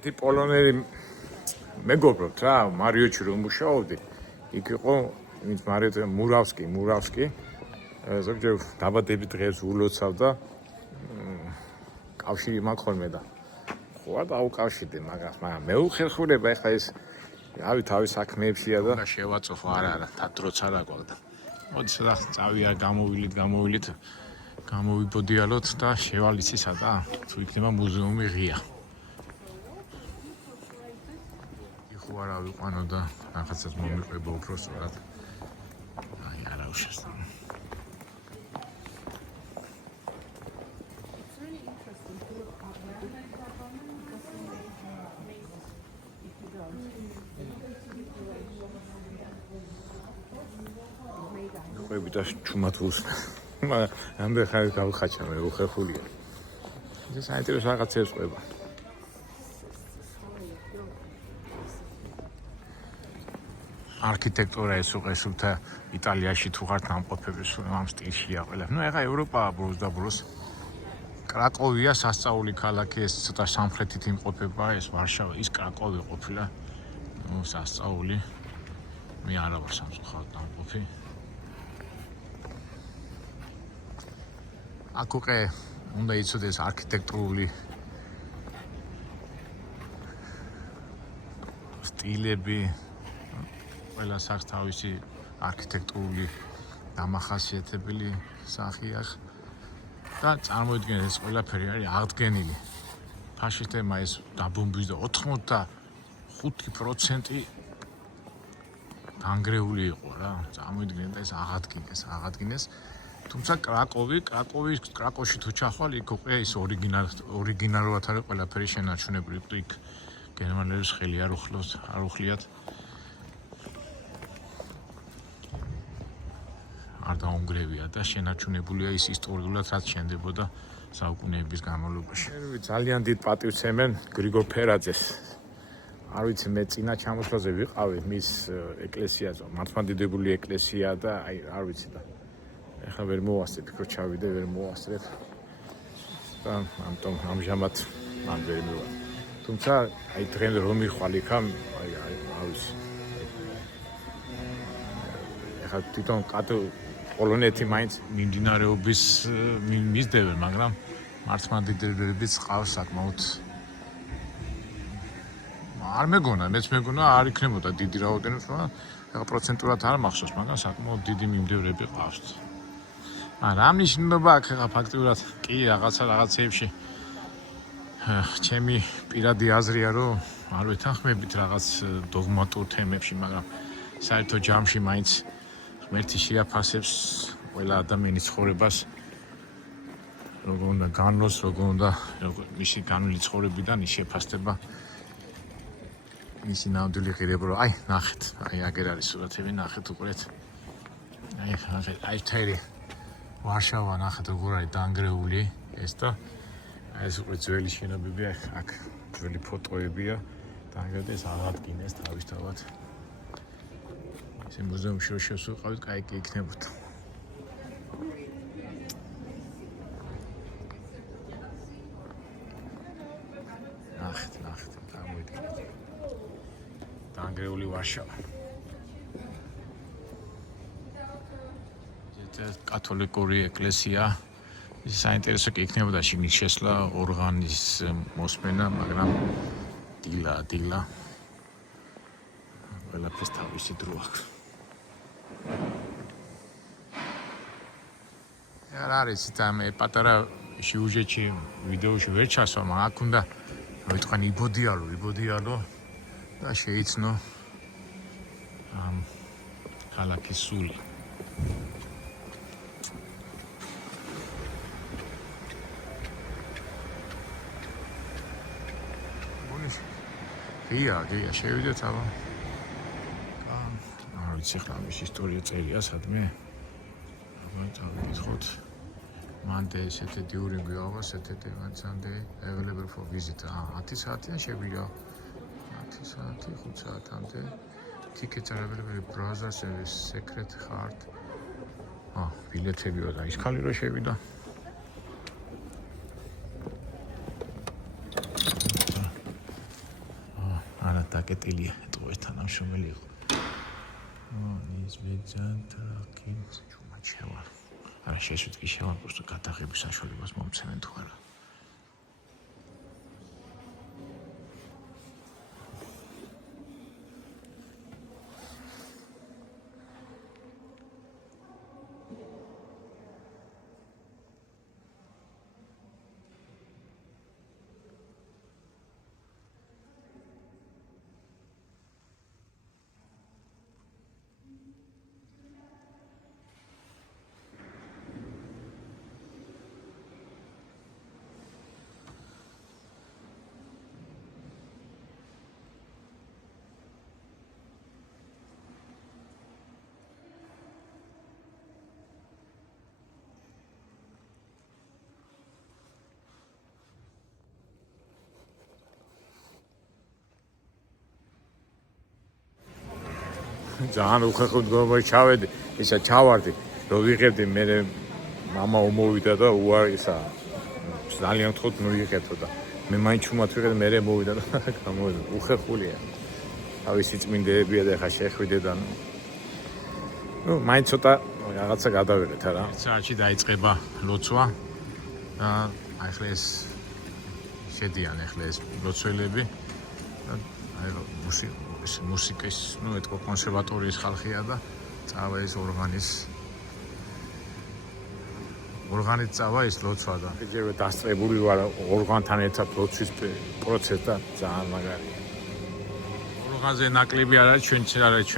ესეთი პოლონელი მეგობრობთ რა, მარიოჩი რომ მუშაობდი, იქ იყო ვინც მარიო მურავსკი, ზოგჯერ დაბადების დღეს ულოცავდა კავშირი მაქვს ხოლმე და ხო დაუკავშირდი მაგას, მაგრამ მე უხერხულება ეხლა ეს რავი თავის საქმეებშია და შევაწოფო არა, დროც არა გვაქვს და მოდი სადაც წავია გამოვიბოდიალოთ და შევალიცი სადა თუ იქნება მუზეუმი ღია. იხო არა ვიყვანო და რაღაცას მომიყვება უფრო სწორად. აი არა უშავს. ვიბიტა ჩუმათულს. ამდენ ხარ გავხაჭა მე უხერხულია. ეს საინტერესო რაღაცებს ყვება. არქიტექტურა ეს უყესულთა იტალიაში თუ ხართ ნამყოფები სულ ამ სტილშია ყველა. ნუ ეხა ევროპაა ბროს და ბროს. კრაკოვია სასწაული ქალაქი, ეს ცოტა სამხრეთით იმყოფება, ეს ვარშავა, ის კრაკოვი ყოფილა. ნუ სასწაული. მე არა ვარ სამწუხაროდ ნამყოფი. აქ უკვე უნდა იცოდეს არქიტექტურული სტილები, ყველა სახს თავისი არქიტექტურული დამახასიათებელი სახი აქვს და წარმოიდგინეთ ეს ყველაფერი არის აღდგენილი. ფაშისტებმა ეს დაბომბვის და 85% განგრეული იყო რა. წარმოიდგინეთ ეს აღადგინეს. თუმცა კრაკოვში თუ ჩახვალ, იქ უკვე ის ორიგინალურად არის ყველაფერი შენარჩუნებული, იქ გერმანელებს ხელი არ უხლიათ. არ დაუნგრევია და შენარჩუნებულია ის ისტორიულად, რაც შენდებოდა საუკუნეების განმავლობაში. ძალიან დიდ პატივს ემენ გრიგორ ფერაძეს. არ ვიცი, მე წინა ჩამოსვლაზე ვიყავი მის ეკლესიაზე, მართლმადიდებელი ეკლესია და აი არ ვიცი და ეხლა ვერ მოვასწრებ, ფიქრობ ჩავიდე, ვერ მოვასწრებ. და ამიტომ ამჟამად მან ვერ მივარ. თუმცა აი დღემდე რომ მიხვალ იქამ, აი არ ვიცი. ეხლა თვითონ პოლონეთი მაინც მიმდინარეობის მისდევენ, მაგრამ მართლმადიდებლებიც ყავს საკმაოდ. არ მეც მეგონა არ იქნებოდა დიდი რაოდენობით, მაგრამ ეხლა პროცენტულად არ მახსოვს, მაგრამ საკმაოდ დიდი მიმდევრები ყავს. რა მნიშვნელობა აქვს ახლა ფაქტიურად კი რაღაცეებში ჩემი პირადი აზრია რომ არ ვეთანხმებით რაღაც დოგმატურ თემებში, მაგრამ საერთო ჯამში მაინც ღმერთი შეაფასებს ყველა ადამიანის ცხოვრებას, როგორ უნდა განლოს, როგორ უნდა მისი განვლილი ცხოვრებიდან ის შეფასდება მისი ნამდვილი ღირებულება. აი ნახეთ, აი აგერ არის სურათები, ნახეთ უყურეთ. აი თერი ვარშავა ნახეთ როგორ არის დანგრეული ეს და ეს უკვე ძველი შენობებია, აქ ძველი ფოტოებია, დანგრეულის აღადგინეს თავისთავად. ესე მუზეუმში რო შევსვიყავით, კაი კი იქნებოდა. ნახეთ, წარმოიდგინეთ. დანგრეული ვარშავა. კათოლიკური ეკლესია. ის საინტერესო კი იქნებოდა შიგნით შესვლა, ორღანის მოსმენა, მაგრამ დილა. ყველაფერს თავისი დრო აქვს. არ არის და მე პატარა სიუჟეტში ვიდეოში ვერ ჩასვა, მაგრამ აქ უნდა ვიტყვან იბოდიალო და შეიცნო ამ ქალაქის სული. ღია, შევიდეთ აბა. არ ვიცი ხლა ამის ისტორია წერია სადმე. აბა წავიკითხოთ. მანდე ესეთი დიურინგი აღვა, ესეთი მანცამდე available for visit. 10 საათიან შეგვიდა. 10 საათი 5 საათამდე. Tickets are available browser service secret heart. ბილეთები და ისქალი რო შევიდა. დაკეტილია ეტყვის თანამშრომელი იყო. ის ვიძანტრაკის ჩუმაჩევა. არა შეშვით კი შევა просто გადაღების საშუალებას მომცემენ თუ არა. ძალიან უხერხემლოებაში ჩავედი, ისა ჩავარდი, რომ ვიღებდი, მე მამა უმოვიდა და უარისა ძალიან თქოთ მოიღებო და მე მაინც ჩუმად ვიღებდი, მე მოვიდა და გამოვიდა. უხერხულია. თავისი წმინდეებია და ხა შეხვიდე და მაინც ცოტა რაღაცა გადავიღეთ რა. საათში დაიწყება ლოცვა და ახლა ეს შედიან ახლა ეს ლოცველები და აი მუსიკის, ეთქო კონსერვატორიის ხალხია და წავა ეს ორგანით წავა ის ლოცვა და ჯერ დასწრებული ვარ ორგანთან ერთად ლოცვის პროცესს და ძალიან მაგარია. ორგანზე ნაკლები არ არის, ჩვენც არ არის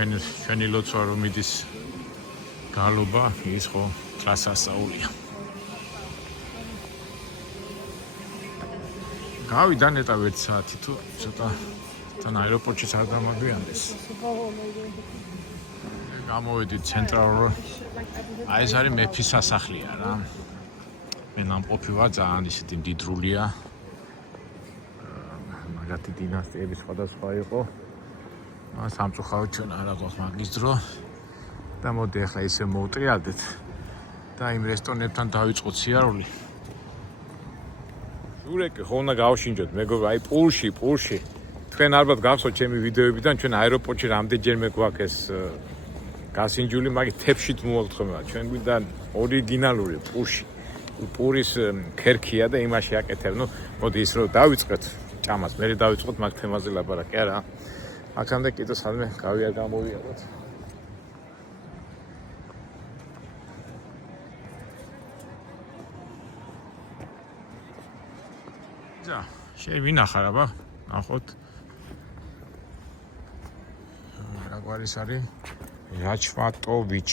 ჩვენი ლოცვა რომ მიდის გალობა, ის ხო ტრასასაულია. გავიდა ნეტა 1 საათი თუ ცოტა თან აეროპორტშიც არ დამაგვიანდეს. გამოვედით ცენტრალურ. აი ეს არის მეფის სასახლეა რა. მე ნამყოფი ვარ, ძალიან ისეთი მდიდრულია. მაგათი დინასტიების სხვადასხვა იყო. სამწუხაროდ ჩვენ არ აღვახ მაგის დრო. და მოდი ახლა ისე მოვუტრიალდეთ და იმ რესტორნებთან დავიწყოთ სიარული. ჟურეკი ხო უნდა გავშინჯოთ, მეგობრებო, აი პულში. თქვენ ალბათ გახსოვთ ჩემი ვიდეოებიდან, ჩვენ აეროპორტში რამდენჯერმე გვაქვს ეს გასინჯული, მაგით თეფშით მოვაგთხმება. ჩვენ გვინდა ორიგინალური პურის ქერქია და იმაში აკეთებ. მოდი ის რომ დავიწყეთ ჭამას, მე დავიწყოთ მაგ თემაზე ლაპარაკი არა. აქამდე კიდე სადმე გავიარ გამოვიაროთ. და შევინახარ აბა, ნახოთ. რაგვარის არის რაჩვატოვიჩ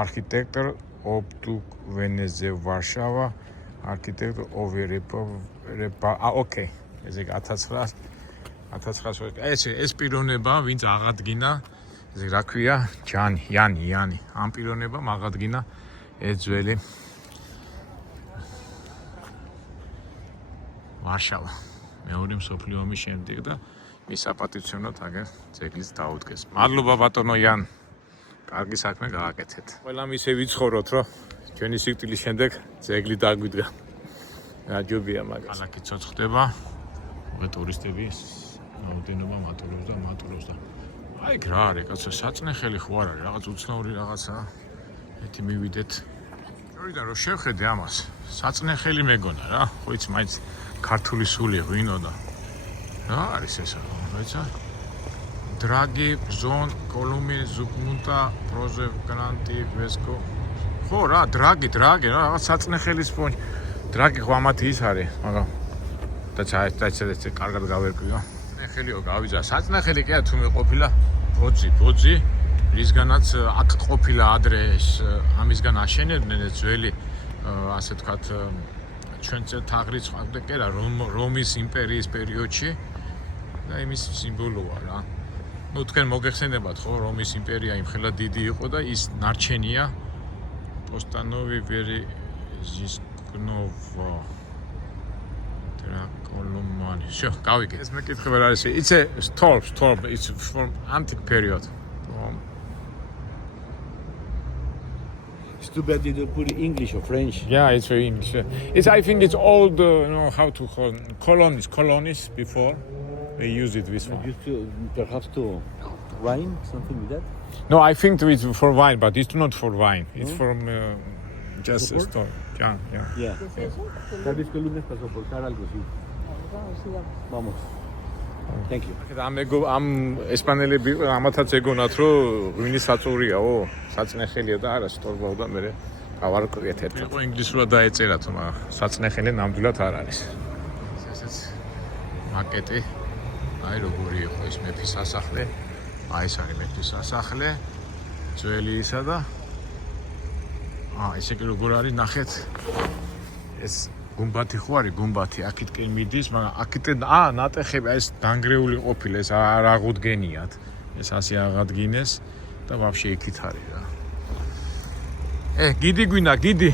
არქიტექტორ ობდუკ ვენეზე ვარშავა არქიტექტორ ოკეი ესე 1900 ეს პიროვნება ვინც აღადგინა ესე რა ქვია იანი ამ პიროვნებამ აღადგინა ეს ძველი ვარშავა მეორე მსოფლიო ომის შემდეგ და მის საპატივცემლოდ აგერ ძეგლიც დაუდგეს. მადლობა ბატონო იან. კარგი საქმე გააკეთეთ. ყველამ ისე ვიცხოვროთ, რომ ჩვენი სიკვდილის შემდეგ ძეგლი დაგვიდგა. გაჯობია მაგას. ქალაქი ცოცხლდება. ტურისტები რაოდენობა მატულობს და აი რა არის, კაცო, საწნეხელი ხო არ არის, რაღაც უცნაური რაღაცა. ეთი მივიდეთ. შორიდან რომ შევხედე ამას, საწნეხელი მეგონა რა. ხო იცი, მაინც ქართული სული ღვინო და რა არის ეს რა? დრაგი, ზონ, კოლუმი, ზუგმუნტა, პროზე, გრანტი, ვესკო. ხო რა, დრაგი, რა, რაღაც საწნეხელის ფონი. დრაგი ხო ამათი ის არის, მაგრამ და წაიცადეთ კარგად გავერკვიო. საწნეხელიო გავიზა. საწნეხელი კი არა თუ მე ყოფილა ბოძი, რისგანაც აქ ყოფილა ადრე ეს ამისგან აშენებდნენ ეს ძველი ასე ვთქვათ ჩვენც თაღრიც ყავდა კი რა რომის იმპერიის პერიოდში და იმის სიმბოლოა რა. თქვენ მოგეხსენებათ ხო რომის იმპერია იმხელა დიდი იყო და ის ნარჩენია პოსტანოვი ვერიზისკნოვო ტრაკოლომანი. შო, გავიგე. ეს მეკითხება რა არის? It's a stolp, it's from antique period. It's too bad you don't put it English or French. Yeah, it's very English. I think it's old, how to call colonies before. They use it this one. Used to perhaps to wine, something like that. No, I think it's for wine, but it's not for wine. It's from just a Support? store. Yeah, yeah. Yeah. ¿Qué es eso? Tal vez que el lunes para soportar algo, sí. Vamos. Thank you. ამ ესპანელები ამათაც ეგონათ რომ ღვინის საწურიაო, საწნეხელია და არა სტორბაო და მე გავარკვიეთ ერთად. იყო ინგლისურად დაეწერათ, მაგრამ საწნეხელი ნამდვილად არ არის. ესეც მაკეტი. აი როგორი იყო ეს მეფის სასახლე. აი ეს არის მეფის სასახლე. ძველი ისა და ესე კი როგორ არის ნახეთ. ეს გუმბათი ხო არის გუმბათი აქეთკენ მიდის, მაგრამ აქეთკენ ნატეხები ეს დანგრეული ყოფილა, ეს არ აღუდგენიათ. ეს ასე აღადგინეს და ვაფშე იქით არის რა. გიდი გვინდა, გიდი.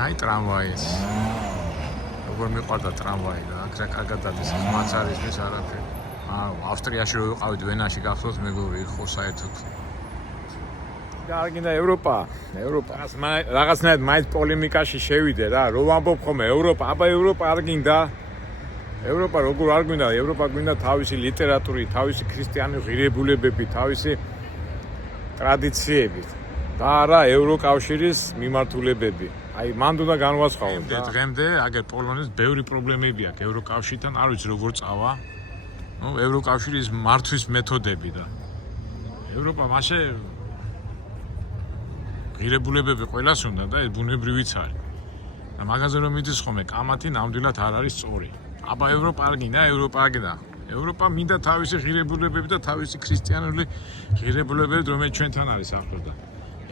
აი ტრამვაის. როგორ მიყვარდა ტრამვაი და აქ რა კარგად არის, ხმაც არის ეს არაფერი. ავსტრიაში რო ვიყავით ვენაში გახსოვთ მეგობრი ხო საერთოდ გარგინდა ევროპა რაღაცნაირად მაინც პოლემიკაში შევიდე რა რომ ვამბობ ხოლმე ევროპა აბა ევროპა არ გინდა ევროპა როგორ არ გინდა ევროპა გინდა თავისი ლიტერატურით თავისი ქრისტიანი ღირებულებებით თავისი ტრადიციებით და არა ევროკავშირის მიმართულებები აი მანდ უნდა განვაცხადოთ და დღემდე აგერ პოლონეთს ბევრი პრობლემები აქვს ევროკავშირთან არ ვიცი როგორ წავა ევროკავშირის მართვის მეთოდები და ევროპა მასე ღირებულებები ყველას უნდა და ეს ბუნებრივიც არის და მაგაზე რომ მიდის ხოლმე კამათი ნამდვილად არ არის სწორი აბა ევროპა არ გინდა ევროპა მინდა თავისი ღირებულებები და თავისი ქრისტიანული ღირებულებები რომელიც ჩვენთან არის ახლოს და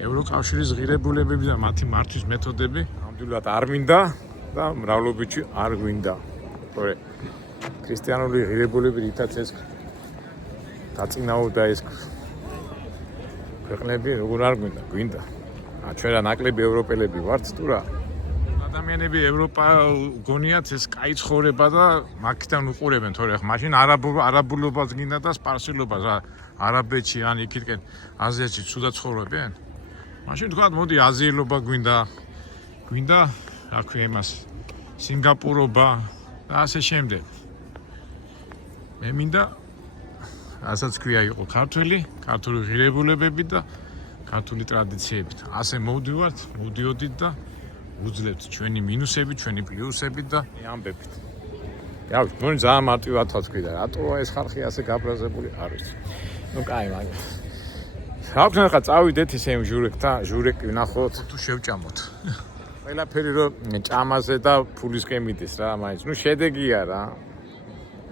ევროკავშირის ღირებულებები და მათი მართვის მეთოდები ნამდვილად არ მინდა და მრავლობითში არ გვინდა თორე ქრისტიანული ღირებულები რითაც ეს დაწინაურდა ეს ქვეყნები როგორ არ გვინდა ჩვენ რა ნაკლები ევროპელები ვართ თუ რა ადამიანები ევროპა გონიათ ეს კაი ცხოვრება და მაგიდან უყურებენ თორე ხა მაშინ არაბულობას გინდა და სპარსულობას რა არაბეთში ან იქითკენ აზიაში ცუდად ცხოვრობენ მაშინ თქვა მოდი აზიელობა გვინდა რა ქვია იმას სინგაპურობა და ასე შემდეგ მე მინდა ასაც ქვია იყო ქართული ღირებულებები და ქართული ტრადიციებით ასე მოვდიოდით და ვუძლებთ ჩვენი მინუსები, ჩვენი პლუსები და ამბებით. Явж, მoni ძალიან მარტივადაც ქვიდა, რატო ეს ხალხი ასე გაბრაზებული არ ვიცი. ნუ კაი, მაგრამ აქვს ხა წავიდეთ ისე იმ ჟურეკი ვნახოთ თუ შევჭამოთ. ყველაფერი რომ ჭამაზე და ფულისკენ მიდის რა, მაინც. ნუ შედეგია რა.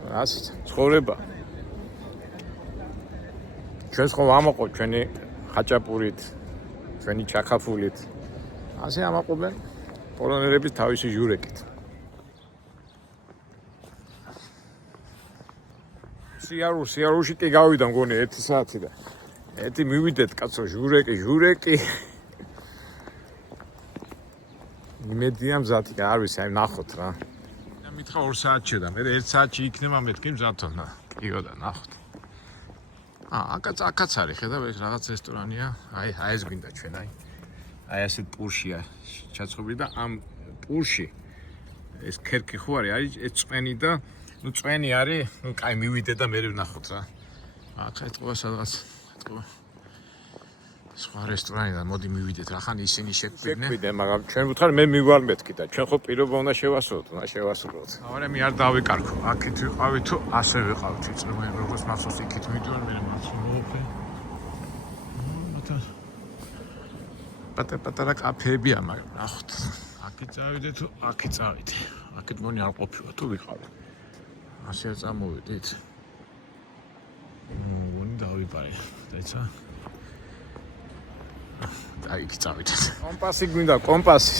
ასე ცხოვრება. ჩვენს ხო ამაყობ ჩვენი ხაჭაპურით, ჩვენი ჩახაფულით. ასე ამაყობენ პოლონელების თავისი ჟურეკით. სიარულში კი გავიდა მგონი 1 საათი და ეთი მივიდეთ კაცო ჟურეკი. იმედია მზად არ ვიცი, აი ნახოთ რა. მითხრა 2 საათში და მე 1 საათში იქნება მეთქი მზადთონა. კიო და ნახოთ. აკაც არის, ხედავ ეს რაღაც რესტორანია. აი ეს გვინდა ჩვენ აი ასეთ პურშია ჩაწყობილი და ამ პურში ეს ქერქი ხო არის ეს წვენი და ნუ წვენი არის, ნუ კაი მივიდე და მე ვნახოთ რა. ახლა ეთყობა სადღაც სხვა რესტორანიდან მოდი მივიდეთ რა ხან ისინი შეგვიდნენ მაგრამ ჩვენ ვუთხარ მე მივალ მეთქი და ჩვენ ხო პირობა უნდა შევასრულოთ არა მე არ დავიკარგო აქეთ ვიყავი თუ ასე ვიყავით იწრმენ როგორც მახსოვს იქით მიდივარ მე მახსოვს პატარა კაფეებია მაგრამ ნახოთ აქეთ წავიდე თუ აქეთ წავიდე აქეთ მონი არ ყოფილა თუ ვიყავი ასე წამოვიდით მონი დავიპარე დაიცა აი იქ წავიდეთ კომპასი გვინდა კომპასი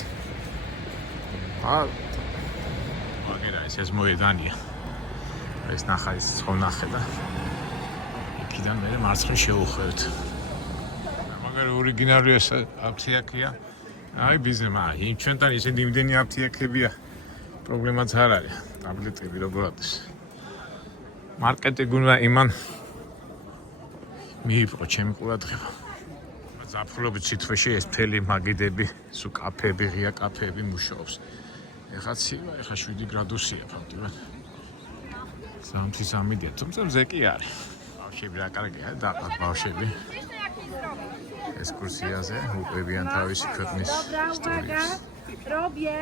აგერა ეს მოედანია ეს ნახაის ხონახე და იქიდან მე მარცხნივ შევუხვევთ მაგრამ ორიგინალური ეს აფთიაქია აი ბიზნესმა იმ ჩვენთან ისინი იმდენი აფთიაქებია პრობლემაც არ არის ტაბლეტები როგორ არის მარკეტი გუნდა იმან მიიპყრო ჩემი ყურადღება ზაფხულობით სიტყვაში ეს მთელი მაგიდები, სულ კაფეები, ღია კაფეები მუშაობს. ეხლა ცივა, ეხლა 7 გრადუსია ფაქტობრივად. ზამთრის ამიდია, თუმცა მზე კი არის. ბავშვები რა კარგია, დაყავთ ბავშვები. Ekskursijაზე უყევიან თავისი ქვეყნის ისტორიას. Robię.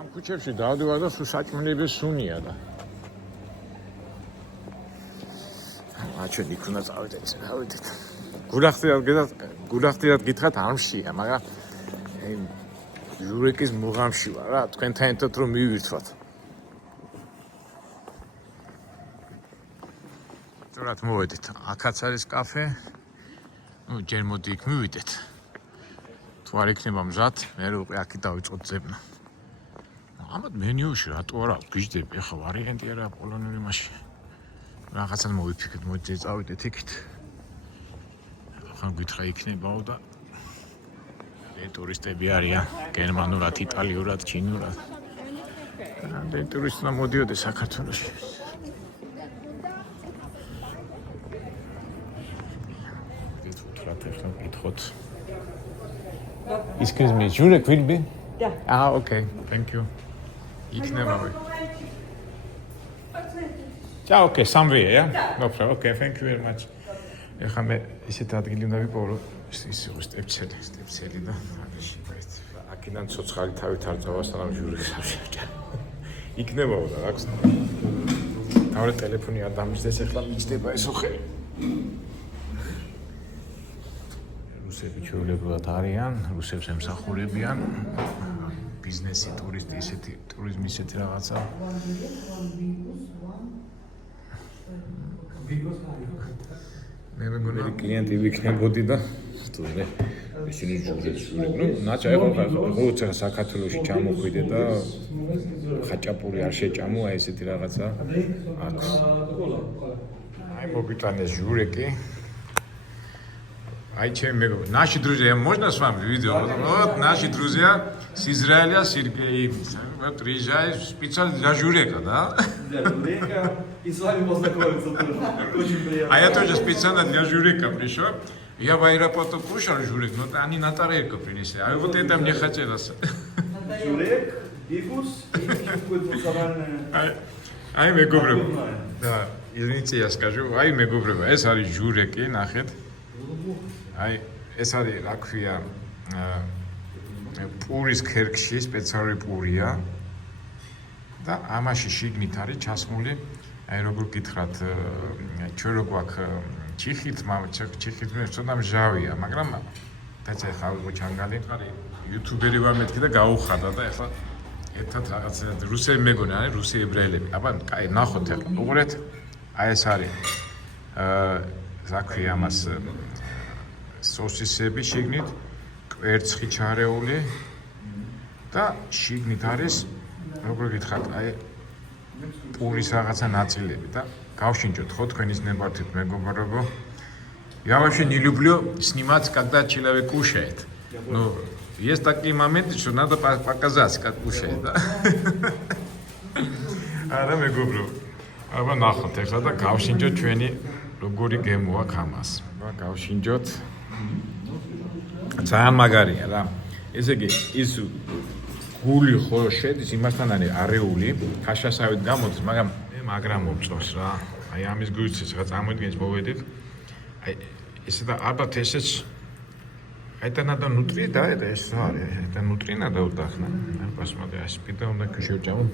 ამ ქუჩებში დავდივარ და სულ საჭმელები სუნია და. აჩვენ იქ უნდა წავიდეთ, წავიდეთ. გულახდირად გითხრათ არ მშია, მაგრამ ჟურეკის მუღამში ვარ რა, თქვენთან ერთად რომ მივირთვათ. თორად მოვედით, აქაც არის კაფე. ჯერ მოდი იქ მივიდეთ. თუ არ იქნება მზად, მე უკვე აქ დავიწყოთ ძებნა. ამათ მენიუში რატო არა გიждები, ახლა ვარიანტი არა პოლონური მაშინ. რაღაცას მოვიფიქრეთ, მოდი წავიდეთ იქით. ახლა გითხრა იქნებაო და ტურისტები არიან, გერმანულად, იტალიურად, ჩინურად. და ტურისტებმა მოდიოდეს საქართველოში. Excuse me, Jurek will be? Yeah. Ah, okay, thank you. იქნება ვე. Ciao, okay, somewhere, yeah? No problem, okay, thank you very much. ეხლა მე ისეთ ადგილი უნდა ვიპოვო, რომ ის იყოს სტეპცელი და აქედან ცოცხალი თავით არ წავა, სანამ ჟურეკს არ შეჭა. იქნებაო და რა გქნა. თავი ტელეფონი არ დამიჯდეს, ეხლა მიჯდება ესო ხელი. რუსები ჩვეულებრივად არიან, რუსებს ემსახურებიან. ბიზნესი, ტურისტი, ისეთი ტურიზმი ისეთი რაღაცა. მე მეგონი კლიენტი ვიქნებოდი და თუნდაც ისინი ჟურეკს, ნუ ნაჭა ეხლა როცა საქართველოში ჩამოხვიდე და ხაჭაპური არ შეჭამო, აი ესეთი რაღაცა აქვს. აი მოგიტანეს ჟურეკი. Ай, чем мегу. Наши друзья, можно с вами видео? Вот наши друзья с Израиля, Сергей. Вот приезжает специально для Журека, да? Для Журека. И с вами познакомиться тоже. Очень приятно. А я тоже специально для Журека пришел. Я в аэропорту кушал Журек, но они на тарелку принесли. А вот это мне хотелось. Журек, бифус и какой-то национальный... Ай, мегу. Да, извините, я скажу. Ай, мегу. Es არის Журеки, ნახეთ. აი ეს არის რა ქვია პურის ქერქში სპეციალური პურია და ამაში შიგნით არის ჩასმული აი როგორ გითხრათ ჩვენ რო გვაქვს ჩიხით მე ცოტა მჟავია მაგრამ დაიცა ხა მოჩანგალი იუთუბერი ვარ მეთქი და გაუხადა და ეხლა ერთად რაღაცა რუსები მეგონა არის რუსი ებრაელები აბა კაი ნახოთ ეხლა უყურეთ აი ეს არის რა ქვია ამას სოსისები შიგნით, კვერცხი ჩარეული და შიგნით არის, როგორ გითხრათ, აი პურის რაღაცა ნაწილები და გავშინჯოთ ხო თქვენის ნებართვით მეგობრებო. Я вообще не люблю снимать, когда человек кушает. Ну, есть такие моменты, что надо показать, как кушает, да? არა მეგობრებო. აბა ნახოთ ეხლა და გავშინჯოთ ჩვენი როგორი გემოა ხამას. აბა გავშინჯოთ. ძალიან მაგარია რა. ესე იგი, ის გული ხო შედის იმასთან არის არეული, ხაშასავით გამოდის, მაგრამ მე მაგრამ მომწონს რა. აი ამის გულიც რა წარმოიდგენს მოვედით. აი ესე და ალბათ ესეც это надо внутри, да, это это внутри надо вот так, посмотри, а спида он так еще чего?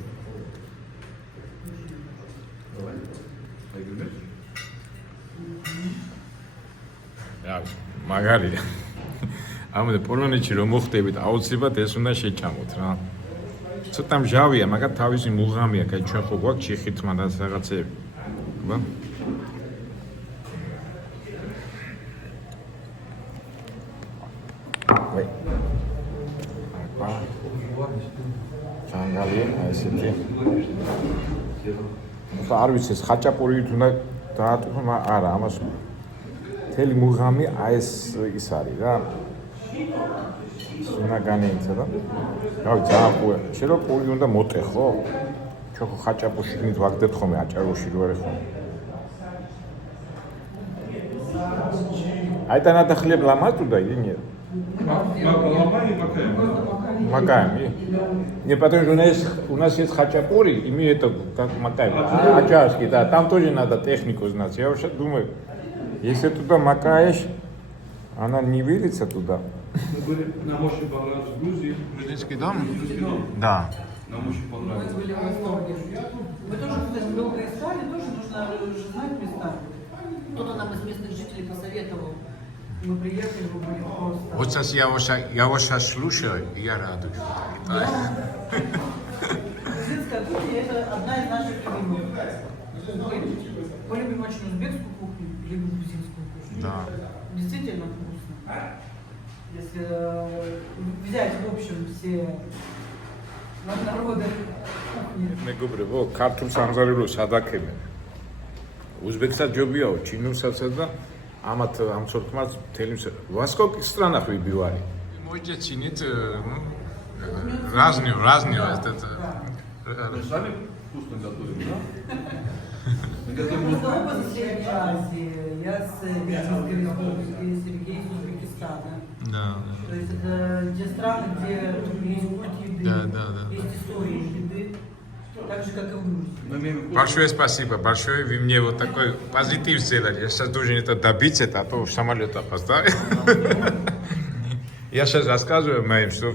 Ja, მაგარია. ამაზე პოლონეთში რომ მოხდებით, აუცილებლად ეს უნდა შეჭამოთ რა. ცოტა მჟავია, მაგრამ თავისი მუღამია, კაი ჩვენ ხო გვაქვს ჩიხით მანდაც რაღაცეები. ხა? ვაი. ჩანგალი, ესეთი. არ ვიცი, ეს ხაჭაპურით უნდა დაატყო, არა, ამას მთელი მუღამი აი ეს ის არის რა. უნდა განეიცა და რავი ძალიან ყუე შენ რო პური უნდა მოტეხო ჩვენ ხო ხაჭაპურში გინდ ვაგდებ ხოლმე აჭაროში რო არის ხოლმე აი თანადახლებ ლამაზუდა ინიერ Маками. Не потому что у нас есть хачапури, и мы это как макаем. Ачарский, да, там тоже надо технику знать. Я вообще думаю, если туда макаешь, она не вылится туда. Мы были на Моши понравилось в Грузии. Грузинский дом? Да. На Моши понравилось. Мы были в восторге. Мы тоже, кстати, долго искали, тоже нужно знать места. Кто-то нам из местных жителей посоветовал. Мы приехали, мы были просто... Вот сейчас я вас сейчас слушаю, и я радуюсь. Грузинская кухня – это одна из наших любимых. Мы любим очень узбекскую кухню, любим грузинскую кухню. Да. Действительно вкусно. Если взять в общем все народы кухни. მეგობრებო, ქართულ სამზარეულოს ადაკები. უზბეკსაც ჯობიაო, ჩინურსაც და ამათ ამ ცოლქმას მთელი Восток страна выбивали. Можете чинить, ну, разные этот. Мы сами вкусно готовим, да? Мы Я готовим. просто оба из Средней Азии. Я с Бельгийской республики, Сергей из Узбекистана. Да. То есть это те страны, где есть культ еды, Да. есть история еды, так же, как и в Грузии. Мы имеем вкус. Большое спасибо, большое. Вы мне вот такой позитив сделали. Я сейчас должен это добиться, а то в самолет опоздаю. Я сейчас рассказываю моим, что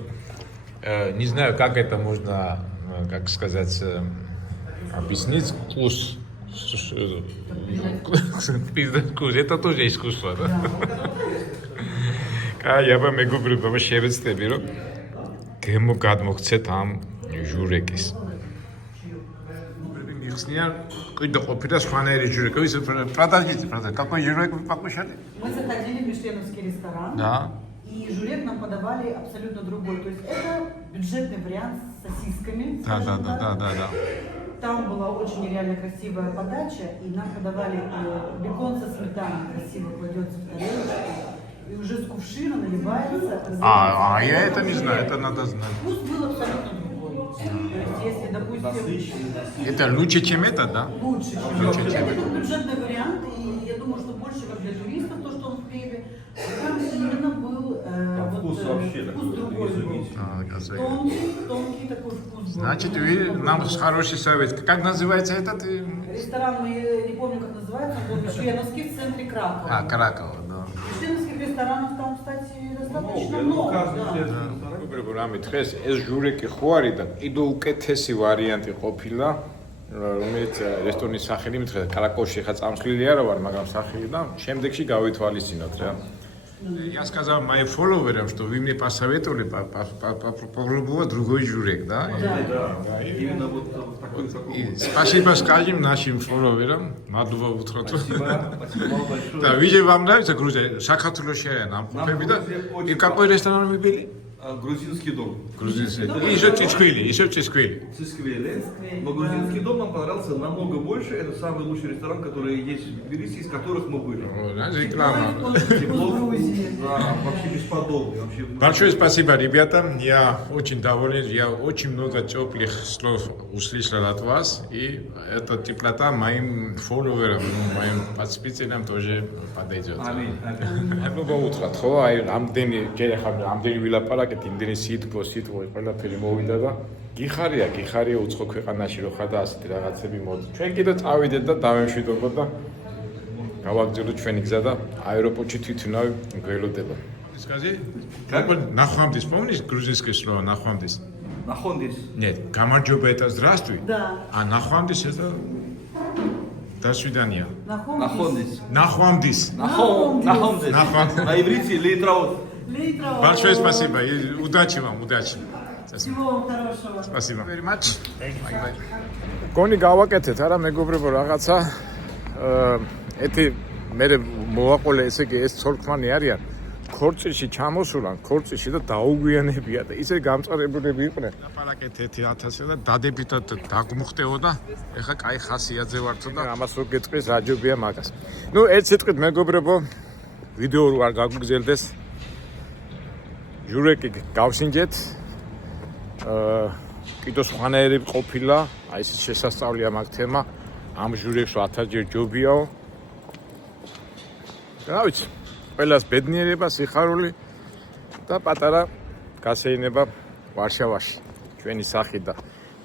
не знаю, как это можно, как сказать, объяснить вкус. Вкус. Это тоже искусство, да? Я бы მეგობრებო შევეცდები რომ გემო გადმოგცეთ ამ ჟურეკის. Михснияр, какой-то опера с фанерой жюрек. Продолжите. Какой жюрек вы покушали? Мы заходили в мишленовский ресторан, Да. и жюрек нам подавали абсолютно другой. То есть это бюджетный вариант с сосисками. Да. скажем так. Там была очень нереально красивая подача, и нам подавали бекон со сметаной красиво кладется в тарелочку. И уже с кувшина наливается. Я это не знаю, это надо знать. Вкус был абсолютно другой. То есть, если, допустим, Это лучше, чем это, да? лучше, чем Лучше, чем это бюджетный вариант, и я думаю, что больше как для туристов, то, что он в хлебе. Там именно был вкус вообще такой, вкус другой был. Тонкий такой вкус был. Значит, вы нам хороший совет. Как называется этот? Ресторан, мы не помню, как называется, он был мишленовский в центре Кракова. Кракова, да. Мишленовских ресторанов там, кстати, достаточно Ну, много. каждый Да. ресторан. მეგობრებო, რა მითხეს, ეს ჟურეკი ხო არის და კიდევ უკეთესი ვარიანტი ყოფილა, რომელიც რესტორნის სახელი მითხეს, კრაკოვში ხა წამსვლილი არა ვარ, მაგრამ სახელი და შემდეგში გავითვალისწინოთ რა. Я сказал моим фолловерам, что вы мне посоветовали попробовать другой журек, да? Да, именно вот такой. И спасибо скажем нашим фолловерам, Мадува Утроту. Спасибо вам большое. Да, видите, вам нравится Грузия? Шакатулошия нам купили, да? И какой ресторан вы были? Грузинский дом. Грузинский. И еще Чисквили. Цисквели. Но грузинский дом нам понравился намного больше. Это самый лучший ресторан, который есть в Тбилиси, из которых мы были. Реклама. Тепло, да, вообще бесподобный. Вообще. Большое спасибо, ребята. Я очень доволен. Я очень много теплых слов услышал от вас. И эта теплота моим фолловерам, моим подписчикам тоже подойдет. Аминь. Აბა უთხრათ ხო, აი ამდენი ვილაპარაკეთ, იმდენი სიტყვა ყველაფერი მოვიდა და გიხარია უცხო ქვეყანაში რო ხარ და ასეთი რაღაცები მოდი. ჩვენ კიდე წავიდეთ და დავემშვიდობოთ და გავაგზავნოთ ჩვენი გზა და აეროპორტში თვითონავ გველოდება. Скажи, как бы нахвамдис, помнишь грузинское слово нахвамдис? Находись. Нет, гамарджоба это здравствуй. Да. А нахвамдис это до свидания. Находись. Нахвамдис. Находись. На иврите лейтраут. Лейтрово. Большое спасибо и удачи вам, удачи. Всего вам хорошего. Спасибо. Very much. Კონი გავაკეთეთ, არა მეგობრებო რაღაცა ეთი მე მოვაყოლე ესე იგი ეს ცოლქმანი არიან ქორწილში ჩამოსულან ქორწილში და დაუგვიანებია და ისე გამწყარებულები იყვნენ. ლაპარაკეთ 1000-ზე და დადებითად დაგმუხტეო და ეხა კაი ხასიათზე ვარცო და ამას რო გეტყვის რაჯობია მაგას. ნუ ერთ სიტყვით მეგობრებო ვიდეო რო არ გაგვგზელდეს ჟურეკი გავსინჯეთ. კიდო სხვანაირი ყოფილა, აი ეს შესასწავლია მაგ თემა. ამ ჟურეკს 1000-ჯერ ჯობიაო. რა ვიცი, ყველას ბედნიერება, სიხარული და პატარა გასეინება ვარშავაში. ჩვენი სახით და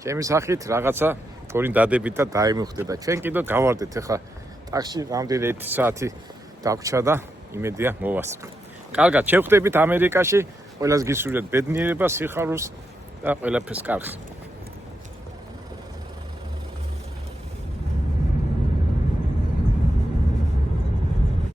ჩემი სახით რაღაცა გონი დადებით და დაიმუხდეთ და ჩვენ კიდო გავარდეთ ახლა ტაქსში რამდენი 1 საათი დაგვრჩა და იმედია მოვასწრებ. კარგად, შევხვდებით ამერიკაში. ყველას გისურვებთ ბედნიერებას, სიხარულს და ყველაფერს კარგს.